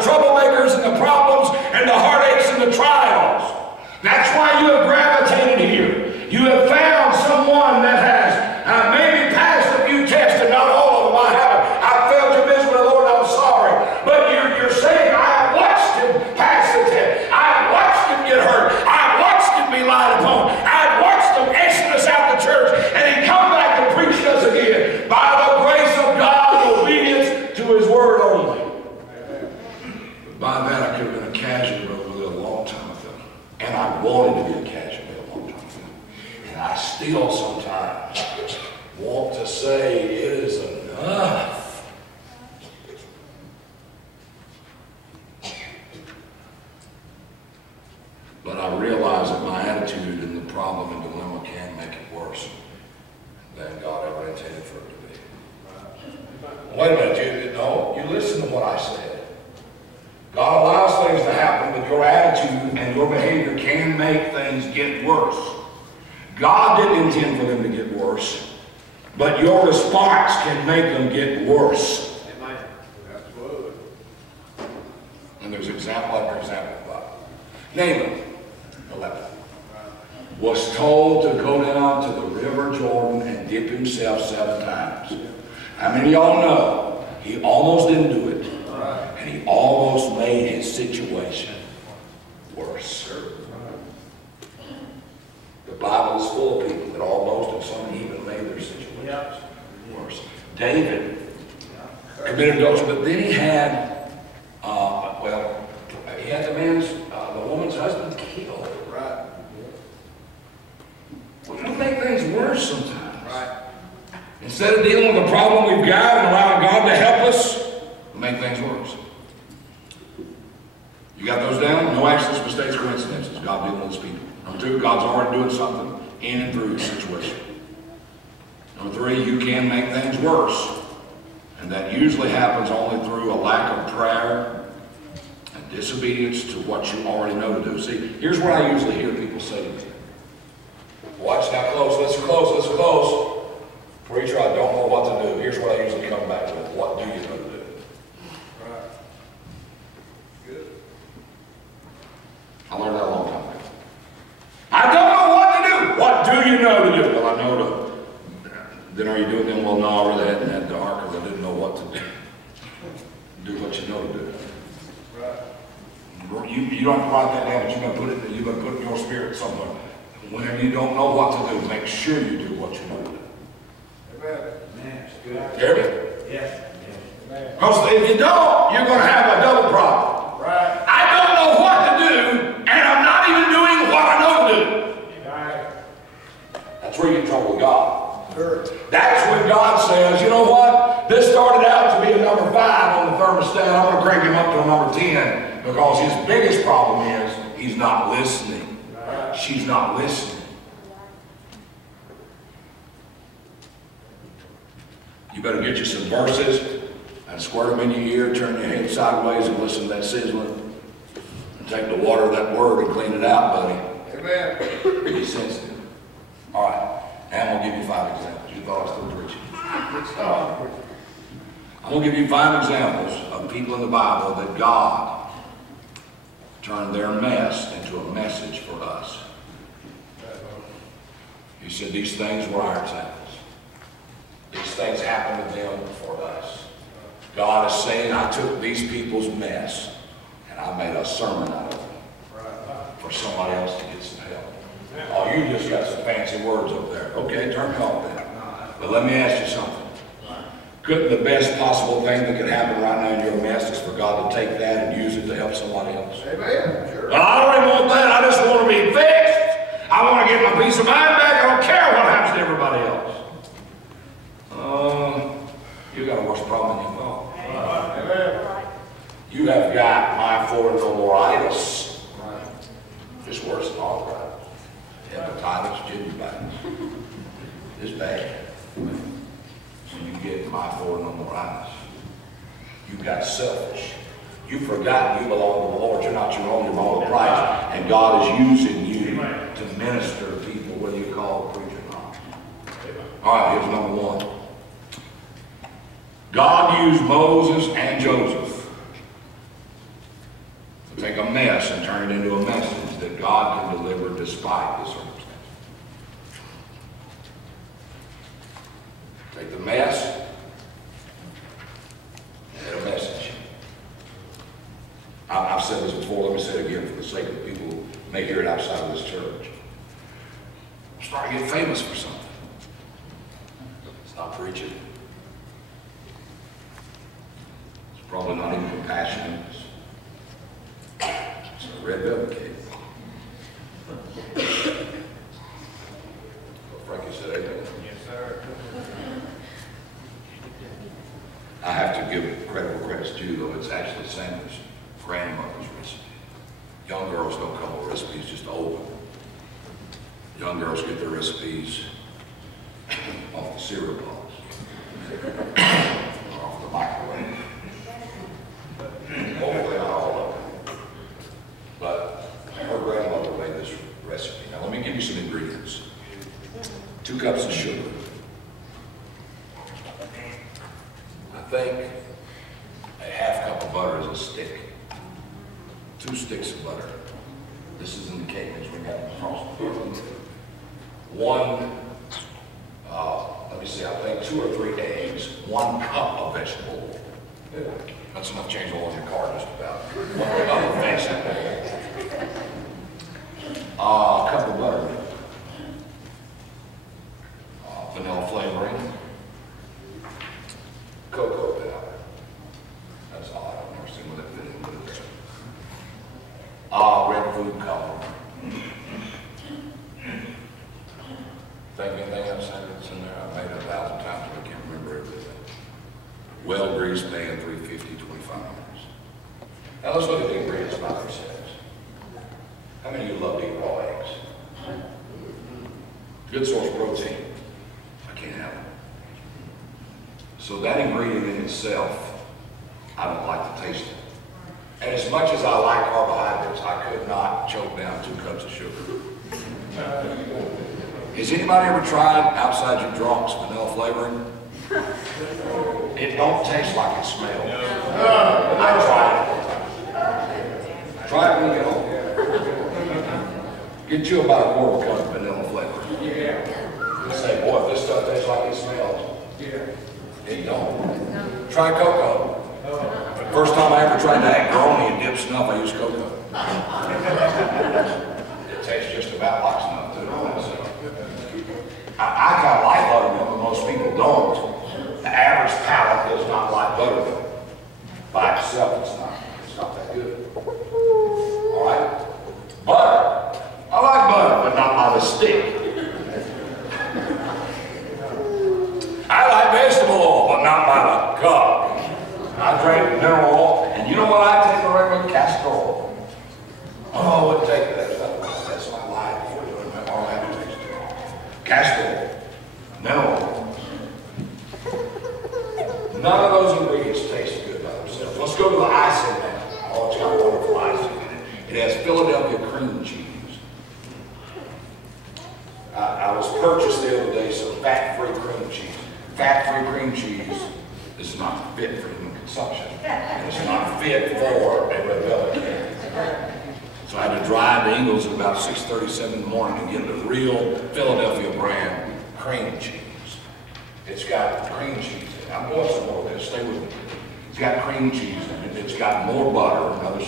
the troublemakers and the problems and the heartaches and the trials. That's why you have gravitated here. You have found someone that has maybe passed a few tests, and not all of them I haven't. I failed to visit with the Lord, I'm sorry. But you're saying, I have watched him pass the test. I have watched him get hurt. I have watched him be lied upon. I have watched him exit us out of the church, and he come back and preach to us again. By the grace of God and obedience to his word only. By that, I could have been a casualty a long time ago. And I wanted to be a casualty a long time ago. And I still sometimes want to say it is enough. But I realize that my attitude and the problem and dilemma can make it worse than God ever intended for it to be. Wait a minute, you listen to what I said. God allows things to happen, but your attitude and your behavior can make things get worse. God didn't intend for them to get worse, but your response can make them get worse. Absolutely. And there's example after example of that. Naaman, the leper, was told to go down to the river Jordan and dip himself 7 times. How many of y'all know he almost didn't do it? And he almost made his situation worse. The Bible is full of people that almost, and some even made their situations worse. David committed adultery, but then he had, he had the woman's husband killed. Right. We're going to make things worse sometimes. Right. Instead of dealing with the problem we've got and allowing God to help us, we make things worse. You got those down? No accidents, mistakes, coincidences. God dealing with his people. Number 2, God's already doing something in and through your situation. Number 3, you can make things worse. And that usually happens only through a lack of prayer and disobedience to what you already know to do. See, here's what I usually hear people say to me. Watch now, listen close. Preacher, I don't know what to do. Here's what I usually come back with. What do you know to do? I learned that a long time ago. I don't know what to do. What do you know to do? Well, I know to. Then are you doing them? Well, no, I really hadn't had dark because I didn't know what to do. Do what you know to do. Right. You don't have to write that down, but you're going to put it in your spirit somewhere. Whenever you don't know what to do, make sure you do what you know to do. Amen. Good. Hear me? Yes. Because if you don't, you're going to have a double problem. Right. I don't know what to do, and I'm not even doing what I know to do. Right. That's where you get in trouble with God. Sure. That's when God says, you know what? This started out to be a number 5 on the thermostat. I'm going to crank him up to a number 10 because his biggest problem is he's not listening. Right. She's not listening. You better get you some verses and squirt them in your ear, turn your head sideways and listen to that sizzling. And take the water of that word and clean it out, buddy. Amen. Be sensitive. All right. And I'm going to give you 5 examples. You thought I was still preaching. I'm going to give you 5 examples of people in the Bible that God turned their mess into a message for us. He said these things were our examples. These things happened to them for us. God is saying, I took these people's mess and I made a sermon out of it for somebody else to get some help. Oh, you just got some fancy words up there. Okay, turn me off then. But let me ask you something. Couldn't the best possible thing that could happen right now in your mess is for God to take that and use it to help somebody else? Amen. Sure. Well, I don't even want that. I just want to be fixed. I want to get my peace of mind back. I don't care what happens to everybody else. You got a worse problem than you thought. Amen. You have got myformoritis. It's worse than arthritis. Hepatitis, gingivitis. It's bad. So you get myformoritis. You got selfish. You've forgotten you belong to the Lord. You're not your own, you belong to Christ. And God is using you to minister to people, whether you call a preacher or not. All right, here's number 1. God used Moses and Joseph turn it into a message that God can deliver despite the circumstances. Take the mess and get a message. I've said this before, let me say it again for the sake of people who may hear it outside of this church. I'm starting to get famous for something. It's not preaching. It's probably not even compassionate. It's a red velvet cake. Well, Frankie said amen. Yes, sir. I have to give credit where credit's due, though. It's actually Sandra's grandmother's recipe. Young girls don't come with recipes just to open. Young girls get their recipes off the cereal box or off the microwave. Hopefully not all of them. But her grandmother made this recipe. Now let me give you some ingredients. 2 cups of sugar. I think a half cup of butter is a stick. 2 sticks of butter. This is in the cake mix. We got it across the board. 1, let me see, I think 2 or 3 eggs, 1 cup of vegetable oil. That's enough change oil in your car just about. 1 cup of vegetable oil. A cup of butter. Vanilla flavoring. Cocoa powder. That's odd. I've never seen what it fit into this. Red food color. Think anything else that's in there? I've made it 1,000 times, but I can't remember everything. Well greased pan, 350, 25 minutes. Now let's look at the ingredients by themselves. How many of you love to eat raw eggs? Good source of protein. I can't have it. So that ingredient in itself, I don't like the taste of it. And as much as I like carbohydrates, I could not choke down 2 cups of sugar. Has anybody ever tried outside your drunks vanilla flavoring? It don't taste like it smells. I tried it. Try it when you get home. Get you about a quarter cup of vanilla flavoring. You say, boy, if this stuff tastes like it smells. It don't. Try cocoa. First time I ever tried to act grony and dip snuff, I used cocoa. It tastes just about like snuff too. I kind of like buttermilk, but most people don't. The average palate does not like buttermilk. By itself, it's not that good. All right? Butter. I like butter, but not by the stick. I like vegetable oil, but not by the cup. I drink mineral oil, and you know what I take a regular castor oil? Oh, I wouldn't take that stuff. That's my life before doing that. All I have to taste it. Castor oil, mineral oil. None of those ingredients taste good by themselves. Let's go to the icing now. Oh, it's got wonderful icing in it. It has Philadelphia cream cheese. I was purchased the other day some fat-free cream cheese. Fat-free cream cheese is not fit for human consumption. And it's not fit for a red velvet cake. So I had to drive to Ingles at about 6:37 in the morning and get the real Philadelphia brand cream cheese. It's got cream cheese in it. I'm going somewhere with this. Stay with me. It's got cream cheese in it. It's got more butter and other